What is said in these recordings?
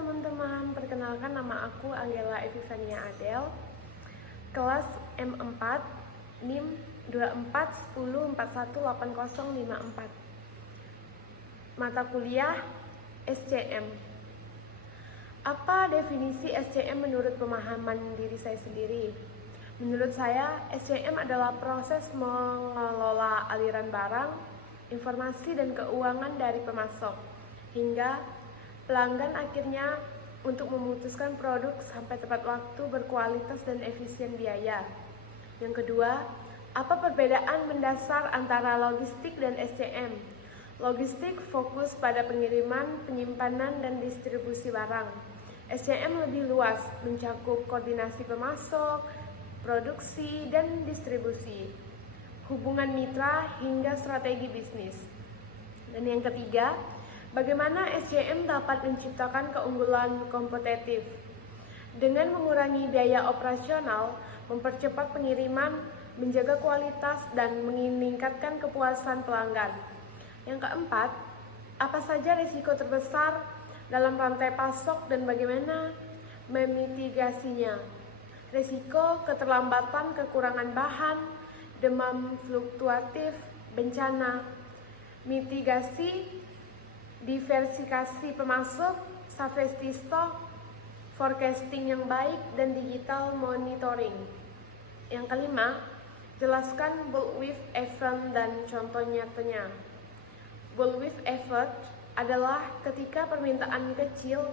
teman-teman, perkenalkan nama aku Angela Epifania Adel, kelas M4, NIM 2410418054. Mata kuliah SCM. Apa definisi SCM menurut pemahaman diri saya sendiri? Menurut saya, SCM adalah proses mengelola aliran barang, informasi dan keuangan dari pemasok hingga pelanggan akhirnya untuk memutuskan produk sampai tepat waktu, berkualitas dan efisien biaya. Yang kedua, apa perbedaan mendasar antara logistik dan SCM? Logistik fokus pada pengiriman, penyimpanan dan distribusi barang. SCM lebih luas, mencakup koordinasi pemasok, produksi dan distribusi, hubungan mitra hingga strategi bisnis. Dan yang ketiga, bagaimana SCM dapat menciptakan keunggulan kompetitif dengan mengurangi biaya operasional, mempercepat pengiriman, menjaga kualitas, dan meningkatkan kepuasan pelanggan. Yang keempat, apa saja risiko terbesar dalam rantai pasok dan bagaimana memitigasinya? Risiko keterlambatan, kekurangan bahan, demam fluktuatif, bencana, mitigasi, diversifikasi pemasok, safety stock, forecasting yang baik, dan digital monitoring. Yang kelima, jelaskan bullwhip effect dan contoh nyatanya. Bullwhip effect adalah ketika permintaan kecil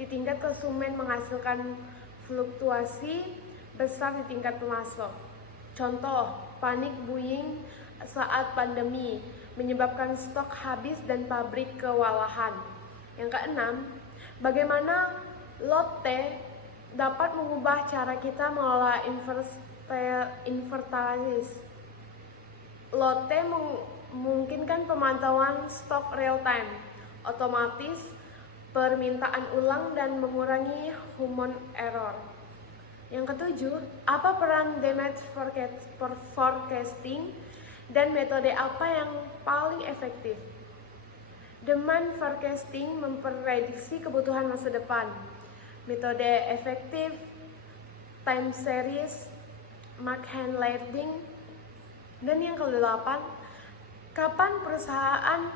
di tingkat konsumen menghasilkan fluktuasi besar di tingkat pemasok. Contoh, panic buying saat pandemi menyebabkan stok habis dan pabrik kewalahan. Yang keenam, bagaimana Lotte dapat mengubah cara kita mengelola inventaris. Lotte memungkinkan pemantauan stok real time, otomatis, permintaan ulang dan mengurangi human error. Yang ketujuh, apa peran demand forecasting dan metode apa yang paling efektif? Demand forecasting memprediksi kebutuhan masa depan. Metode efektif, time series, Markhan learning. Dan yang kedelapan, kapan perusahaan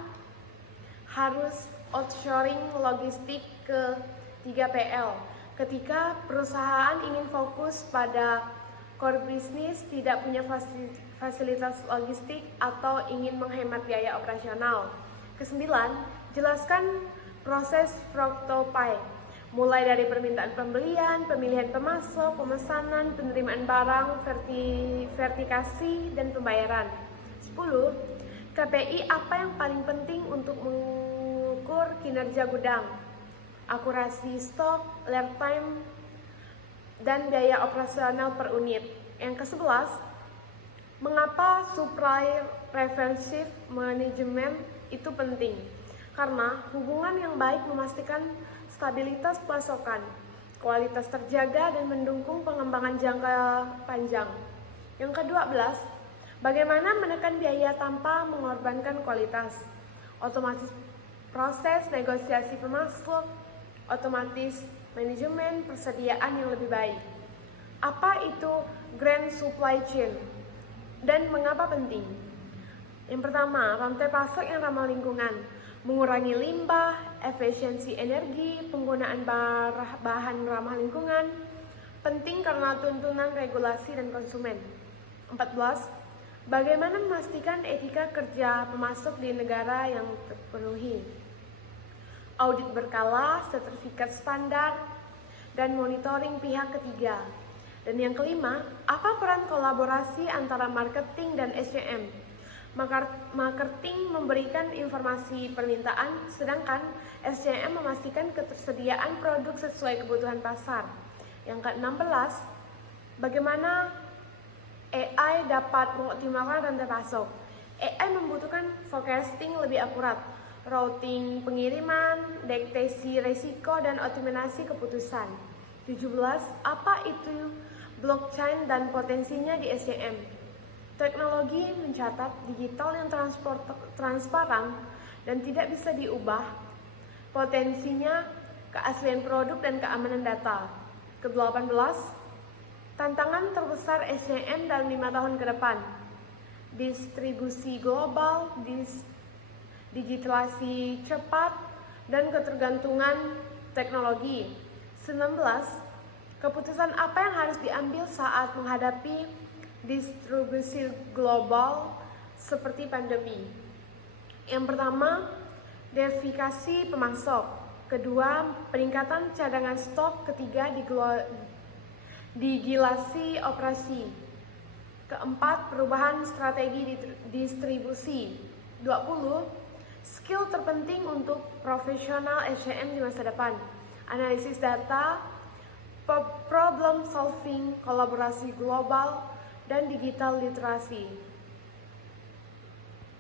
harus outshoring logistik ke 3PL? Ketika perusahaan ingin fokus pada core business, tidak punya fasilitas logistik atau ingin menghemat biaya operasional. Kesembilan, jelaskan proses Fructopie, mulai dari permintaan pembelian, pemilihan pemasok, pemesanan, penerimaan barang, verifikasi, dan pembayaran. 10. KPI apa yang paling penting untuk mengukur kinerja gudang? Akurasi stok, lead time, dan biaya operasional per unit. Yang ke-11, mengapa supplier preventive management itu penting? Karena hubungan yang baik memastikan stabilitas pasokan, kualitas terjaga, dan mendukung pengembangan jangka panjang. Yang ke-12, bagaimana menekan biaya tanpa mengorbankan kualitas? Otomatis proses negosiasi pemasok, otomatis manajemen persediaan yang lebih baik. Apa itu grand supply chain dan mengapa penting? Yang pertama, rantai pasok yang ramah lingkungan, mengurangi limbah, efisiensi energi, penggunaan bahan ramah lingkungan, penting karena tuntunan regulasi dan konsumen. 14. Bagaimana memastikan etika kerja pemasok di negara yang terpenuhi? Audit berkala, sertifikat standar, dan monitoring pihak ketiga. Dan yang kelima, apa peran kolaborasi antara marketing dan SCM? Marketing memberikan informasi permintaan, sedangkan SCM memastikan ketersediaan produk sesuai kebutuhan pasar. Yang ke-16, bagaimana AI dapat mengoptimalkan rantai pasok? AI membutuhkan forecasting lebih akurat, routing pengiriman, deteksi risiko, dan optimasi keputusan. 17. Apa itu blockchain dan potensinya di SCM? Teknologi mencatat digital yang transparan dan tidak bisa diubah. Potensinya keaslian produk dan keamanan data. Ke-18, tantangan terbesar SCM dalam 5 tahun ke depan. Distribusi global, digitalisasi cepat, dan ketergantungan teknologi. 19, keputusan apa yang harus diambil saat menghadapi distribusi global seperti pandemi. Yang pertama, diversifikasi pemasok. Kedua, peningkatan cadangan stok. Ketiga, digilasi operasi. Keempat, perubahan strategi distribusi. 20, skill terpenting untuk profesional SCM di masa depan. Analisis data, problem solving, kolaborasi global, dan digital literasi.